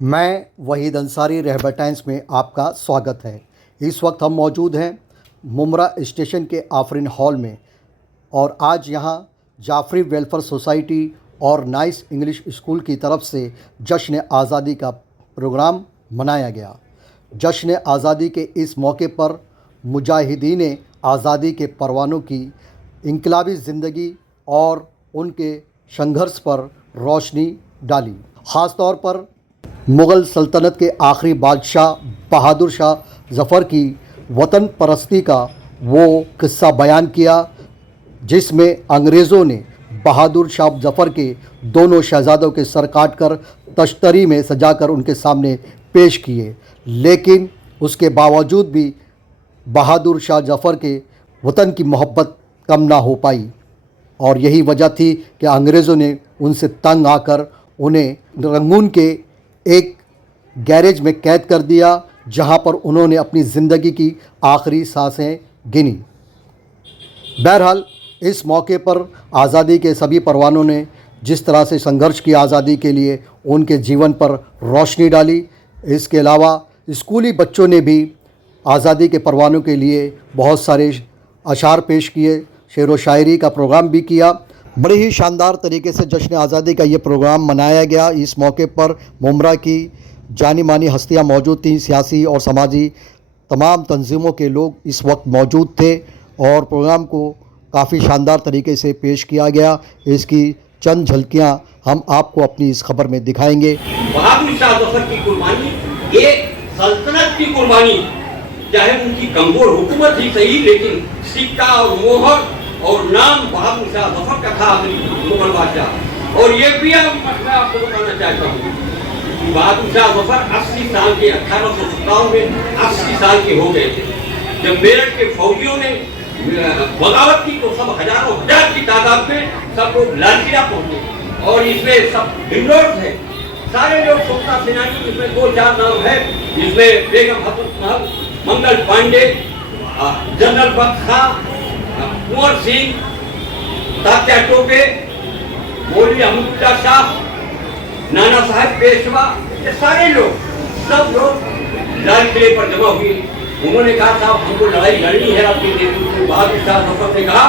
मैं वहीद अंसारी रहबर टाइम्स में आपका स्वागत है। इस वक्त हम मौजूद हैं मुमरा स्टेशन के आफरीन हॉल में और आज यहाँ जाफरी वेलफेयर सोसाइटी और नाइस इंग्लिश स्कूल की तरफ से जश्न आज़ादी का प्रोग्राम मनाया गया। जश्न आज़ादी के इस मौके पर मुजाहिदीन आज़ादी के परवानों की इनकलाबी ज़िंदगी और उनके संघर्ष पर रोशनी डाली। ख़ास तौर पर मुग़ल सल्तनत के आखिरी बादशाह बहादुर शाह ज़फ़र की वतन परस्ती का वो किस्सा बयान किया जिसमें अंग्रेज़ों ने बहादुर शाह ज़फ़र के दोनों शहज़ादों के सर काटकर तश्तरी में सजाकर उनके सामने पेश किए, लेकिन उसके बावजूद भी बहादुर शाह ज़फ़र के वतन की मोहब्बत कम ना हो पाई और यही वजह थी कि अंग्रेज़ों ने उनसे तंग आकर उन्हें रंगून के एक गैरेज में कैद कर दिया, जहां पर उन्होंने अपनी ज़िंदगी की आखिरी सांसें गिनी। बहरहाल इस मौके पर आज़ादी के सभी परवानों ने जिस तरह से संघर्ष किया आज़ादी के लिए, उनके जीवन पर रोशनी डाली। इसके अलावा स्कूली बच्चों ने भी आज़ादी के परवानों के लिए बहुत सारे अशार पेश किए, शेर व शायरी का प्रोग्राम भी किया। बड़े ही शानदार तरीके से जश्न आज़ादी का ये प्रोग्राम मनाया गया। इस मौके पर मुमरा की जानी मानी हस्तियाँ मौजूद थीं, सियासी और समाजी तमाम तंजीमों के लोग इस वक्त मौजूद थे और प्रोग्राम को काफ़ी शानदार तरीके से पेश किया गया। इसकी चंद झलकियाँ हम आपको अपनी इस खबर में दिखाएंगे। बहादुर शाह ज़फ़र की कुर्बानी एक सल्तनत की कुर्बानी, चाहे उनकी कमजोर हुकूमत ही सही, लेकिन सिक्का और मोहर और नाम बहादुर शाह ज़फ़र का था मुगल बादशाह। और ये भी मैं आपको बताना चाहता हूँ कि बहादुर शाह ज़फ़र 80 साल के 1857 में 80 साल के हो गए थे। जब मेरठ के फौजियों ने बगावत की तो सब हजारों हजार की तादाद में सब लोग लाल किला पहुंचे और इसमें सब हिंडोर थे, सारे लोग स्वतंत्रता सेनानी। इसमें 2-4 नाम है, जिसमें बेगम हसरत महल, मंगल पांडे, जनरल बख्श खां, कुंवर सिंह, तात्या टोपे, मौलवी अहमदुल्ला शाह, नाना साहब पेशवा, ये सारे लोग सब लोग लाल किले पर जमा हुए। उन्होंने कहा था हमको लड़ाई लड़नी है अपने नेतृत्व। बहादुर शाह ज़फ़र ने कहा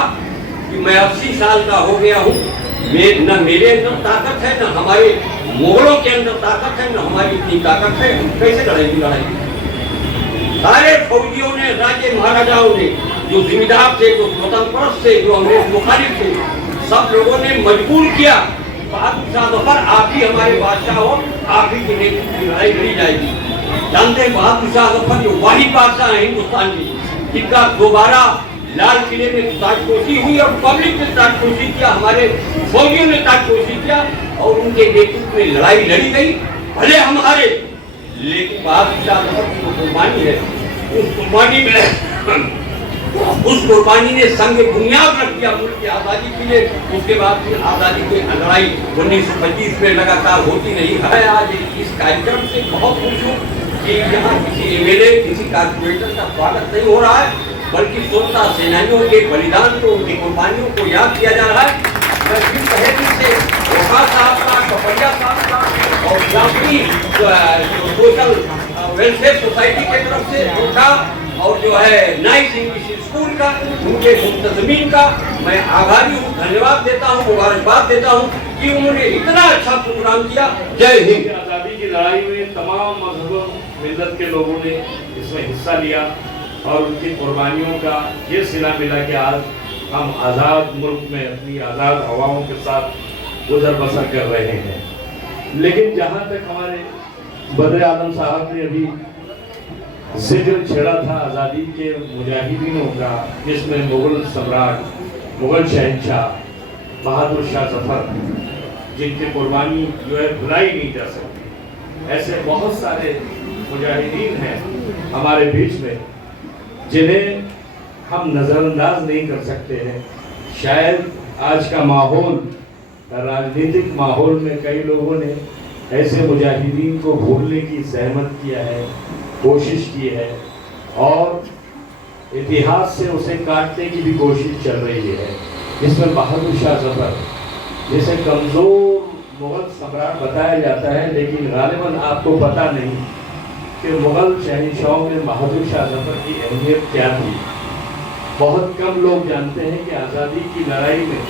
कि मैं 80 साल का हो गया हूँ, न मेरे अंदर ताकत है, न हमारे मुगलों के अंदर ताकत है, न हमारी इतनी ताकत है, हम कैसे लड़ेंगे लड़ाई। सारे फौजियों ने, राजे महाराजाओं ने, जो जिम्मेदार थे, जो स्वतंत्र थे, जो अंग्रेज मुखालिफ थे, सब लोगों ने मजबूर किया बहादुर शाह ज़फ़र आप ही हमारे बादशाह हो, आप ही के नेतृत्व में लड़ाई लड़ी जाएगी। जानते हैं बहादुर शाह ज़फ़र जो वाहिद बादशाह है हिंदुस्तान की, जिनका दोबारा लाल किले में ताजपोशी हुई और पब्लिक ने ताजपोशी किया, हमारे फौजियों ने ताजपोशी किया और उनके नेतृत्व में लड़ाई लड़ी गई। भले हम हारे, लेकिन बहादुर शाह ज़फ़र की जो कुर्बानी है, उस कुर्बानी ने संग बुनियाद रख दिया मुल्क की आज़ादी के लिए। उसके बाद फिर आज़ादी की लड़ाई 1925 में लगातार होती नहीं है। आज इस कार्यक्रम से बहुत खुश हूँ कि यहाँ किसी एमएलए, किसी कारपोरेटर का स्वागत नहीं हो रहा है, बल्कि स्वतंत्रता सेनानियों के बलिदान को, उनकी कुर्बानियों को याद किया जा रहा है। मैं फिर तहे दिल से वफा साहब का, कपड़िया साहब का और जाफरी सोशल वेलफेयर सोसाइटी की तरफ से उनका और जो है नाइस इंग्लिश स्कूल का, उनके मुंतज़मीन का मैं आभारी हूँ, धन्यवाद देता हूँ, मुबारकबाद देता हूँ कि उन्होंने इतना अच्छा प्रोग्राम किया। जय हिंद। आज़ादी की लड़ाई में तमाम मजहब मिल्लत के लोगों ने इसमें हिस्सा लिया और उनकी कुर्बानियों का ये सिला मिला कि आज हम आज़ाद मुल्क में अपनी आज़ाद हवाओं के साथ गुजर बसर कर रहे हैं। लेकिन जहाँ तक हमारे बदर आलम साहब ने अभी जिक्र छेड़ा था आज़ादी के मुजाहिदीनों का, जिसमें मुग़ल सम्राट, मुग़ल शहंशाह बहादुर शाह ज़फ़र, जिनकी कुर्बानी जो है भुलाई नहीं जा सकती, ऐसे बहुत सारे मुजाहिदीन हैं हमारे बीच में जिन्हें हम नज़रअंदाज नहीं कर सकते हैं। शायद आज का माहौल, राजनीतिक माहौल में कई लोगों ने ऐसे मुजाहिदीन को भूलने की ज़हमत किया है, कोशिश की है और इतिहास से उसे काटने की भी कोशिश चल रही है। इसमें बहादुर शाह ज़फ़र जैसे कमज़ोर मुगल सम्राट बताया जाता है, लेकिन गालिबन आपको पता नहीं कि मुगल शहंशाहों में बहादुर शाह जफर की अहमियत क्या थी। बहुत कम लोग जानते हैं कि आज़ादी की लड़ाई में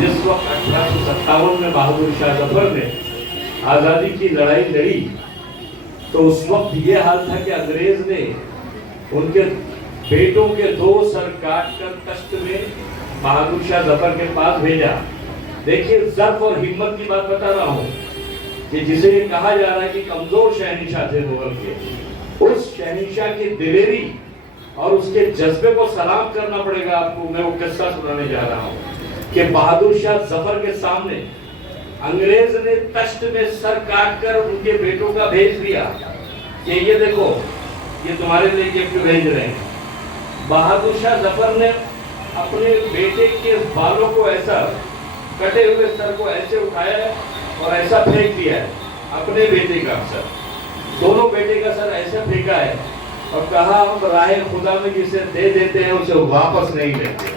जिस वक्त 1857 में बहादुर शाह जफर ने आज़ादी की लड़ाई लड़ी, तो उस वक्त ये हाल था कि अंग्रेज ने उनके बेटों के 2 सर काट कर तख्त में बहादुर शाह जफर के पास भेजा। देखिए ज़र्फ और हिम्मत की बात बता रहा हूँ कि जिसे ये कहा जा रहा है कि कमजोर शहंशाह थे मुगल के, उस शहंशाह की दिलेरी और उसके जज्बे को सलाम करना पड़ेगा आपको। मैं वो किस्सा सुनाने जा रहा हूँ कि बहादुर शाह जफर के सामने अंग्रेज ने तख्त में सर काट कर उनके बेटों का भेज दिया कि ये देखो, ये तुम्हारे लिए गिफ्ट भेज रहे हैं। बहादुर शाह जफर ने अपने बेटे के बालों को ऐसा, कटे हुए सर को ऐसे उठाया और ऐसा फेंक दिया है, अपने बेटे का सर, दोनों बेटे का सर ऐसे फेंका है और कहा हम राह खुदा में जिसे दे देते हैं उसे वापस नहीं लेते।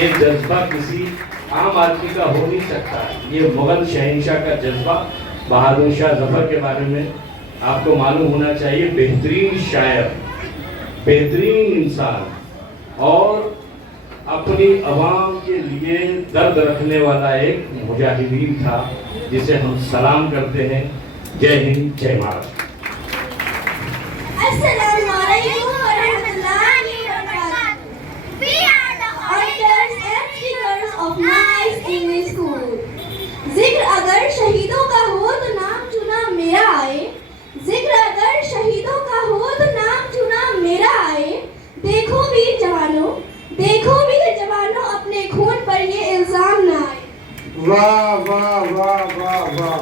ये जज्बा किसी आम आदमी का हो नहीं सकता। ये मुगल शहंशाह का जज्बा। बहादुर शाह जफर के बारे में आपको मालूम होना चाहिए, बेहतरीन शायर, बेहतरीन इंसान और अपनी आवाम के लिए दर्द रखने वाला एक मुजाहिदीन था, जिसे हम सलाम करते हैं। जय हिंद, जय Maharashtra. of nice English school. जिक्र अगर शहीदों का हो तो नाम चुना मेरा आए, जिक्र अगर शहीदों का हो तो नाम चुना मेरा आए। देखो वीर जवानों, देखो वीर जवानों, अपने खून पर ये इल्जाम ना आए। वाह वाह वाह वाह वाह,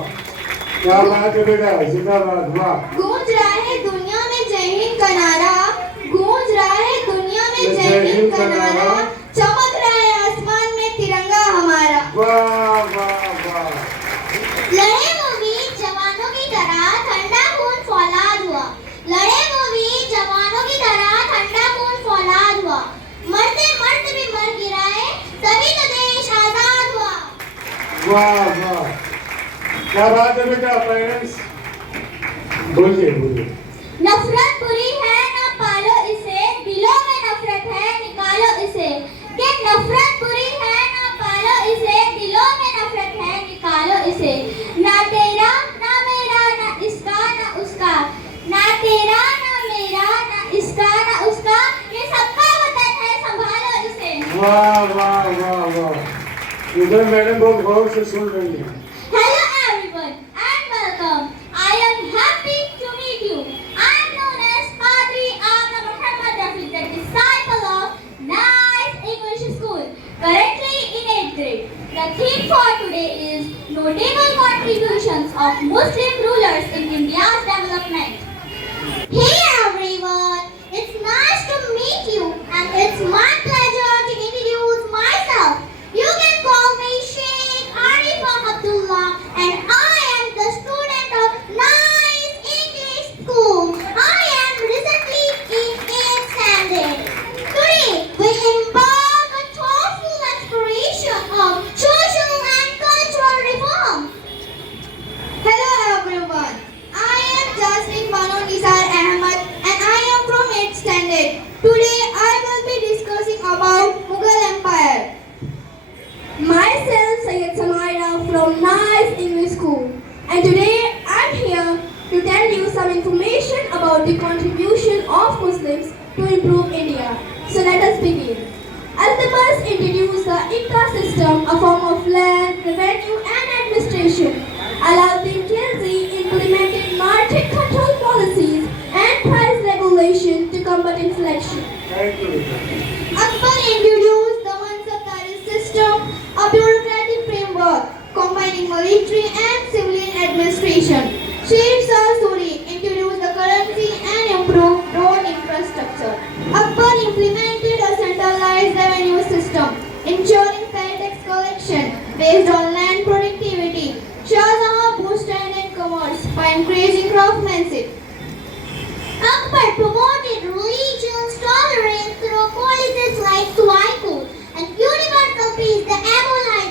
क्या बात है बेटा, जिंदाबाद। वाह। गूंज रहा है दुनिया में जय हिंद का नारा, गूंज रहा है दुनिया में जय हिंद का नारा, चमक रहा है आसमान में तिरंगा हमारा। वाह वाह वाह। लड़े वो वीर जवानों की तरह, ठंडा खून फौलाद हुआ, लड़े वो वीर जवानों की तरह, ठंडा खून फौलाद हुआ, मरते मरते भी मर गिराए, तभी तो देश आजाद हुआ। वाह वाह, क्या बात है बेटा। पेरेंट्स बोलिए बोलिए। नफरत बुरी है ना पालो इसे, दिलों में नफरत है निकालो इसे, कि नफरत बुरी है ना पालो इसे, दिलों में नफरत है निकालो इसे। ना तेरा ना मेरा ना इसका ना उसका, ना तेरा ना मेरा ना इसका ना उसका, ये सबका वतन है संभालो इसे। वाह वाह वाह वाह। इधर मैडम बहुत गौर से सुन रही है। Hello everyone and welcome. I am happy to meet you. I am known as Padri Amna Muhammad Rafi, the disciple of Nice English School, currently in 8th grade. The theme for today is notable contributions of Muslim rulers in India's development. Hey everyone, it's nice to meet you and it's my pleasure to introduce myself. You can call me Sheikh Arifa Abdullah and I am the student of Nice English School. I am recently in 8th standard. Today we embark on thoughtful exploration of social and cultural reform. Hello everyone, I am Jasmine Banu Nisar Ahmad and I am from 8th standard. Today I will be discussing about Mughal Empire. Myself Syed Samaira from Nice English School, and today I am here to tell you some information about the contribution of Muslims to improve India. So let us begin. Al-Tabas introduced the ICTA system, a form of land, revenue and administration. Alauddin Khilji implemented market control policies and price regulation to combat inflation. Thank you बेटा। Akbar introduced the Mansabdari system, a bureaucratic framework combining military and civilian administration. Sher Shah Suri introduced the currency and improved road infrastructure. Akbar implemented a centralized revenue system, ensuring fair tax collection based on land productivity. Shah Jahan boosted Indian commerce by encouraging craftsmanship. Akbar promoted religious tolerance through policies like Suwai Code and universal peace, the abolition